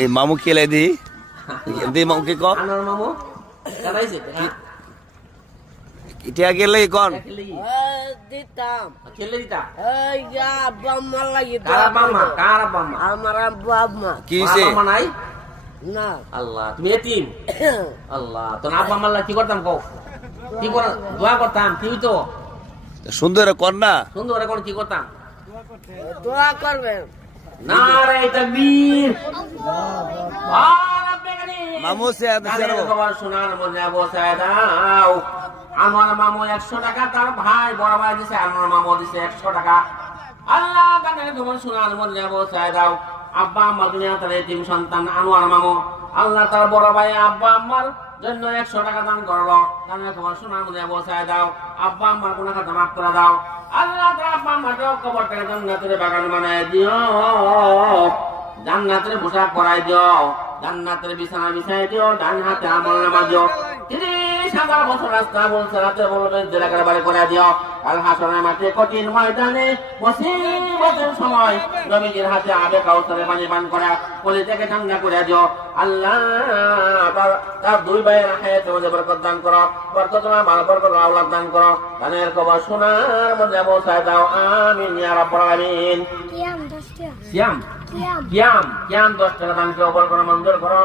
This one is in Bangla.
এই মামু খেলে দি দি মামুকে কন আনোয়ার মামু কাটাইছে ইটা গেলে কন দিতাম খেলে দিতা এই যা আব্বা আম্মা লাগি কার বাম্মা আমার আব্বা আম্মা কি হইছে বাবা নাই না আল্লাহ তুমি এতিম আল্লাহ তোর আব্বা আম্মা কি করতাম কও কি কর দোয়া করতাম কি হইতো সুন্দর কর না সুন্দর করে কোন কি করতাম দোয়া করবেন নারে তাকবীর মামু সে খবর শোনার মধ্যে বসায় দাও আমার মামু 100 টাকা তার ভাই বড় ভাই দিছে আমার মামু দিছে 100 টাকা আল্লাহ গানের খবর শোনার মধ্যে বসায় দাও আব্বা আম্মা দুনিয়া তার এতিম সন্তান আনোয়ার মামু আল্লাহ তার বড় ভাই আব্বা আম্মার জন্য 100 টাকা দান করলো গানের খবর শোনার মধ্যে বসায় দাও আব্বা আম্মার গুনাহ খাতা মাফ করে দাও আল্লাহ তার আব্বা আম্মাকে কবরটাকে জান্নাতের বাগান বানায় দিও জান্নাতের পোশাক পরাই দিও জান্নাতের বিছানা বিছাই দিও ডান হাতে আমল নামা দিও 30,000 বছর রাস্তা বলছে রাতে বলবে জেলাকার বাড়ি করে দিও কাল হাসরের মাঠে কঠিন ময়দানে মুসিবতের সময় নবীজির হাতে আবে কাউসারের পানি পান করা কোলে থেকে ঠান্ডা করে দিও আল্লাহ তার দুই ভাইয়ের হায়াতের মধ্যে বরকত দান করো বরকতময় ভালো বরকত আওলাদ দান করো গানের খবর শোনার মধ্যে পৌঁছায় দাও আমিন ইয়া রাব্বুল আলামিন কিয়াম 10 টাকা 10 টাকা দান কে অপর করো মঞ্জুর করো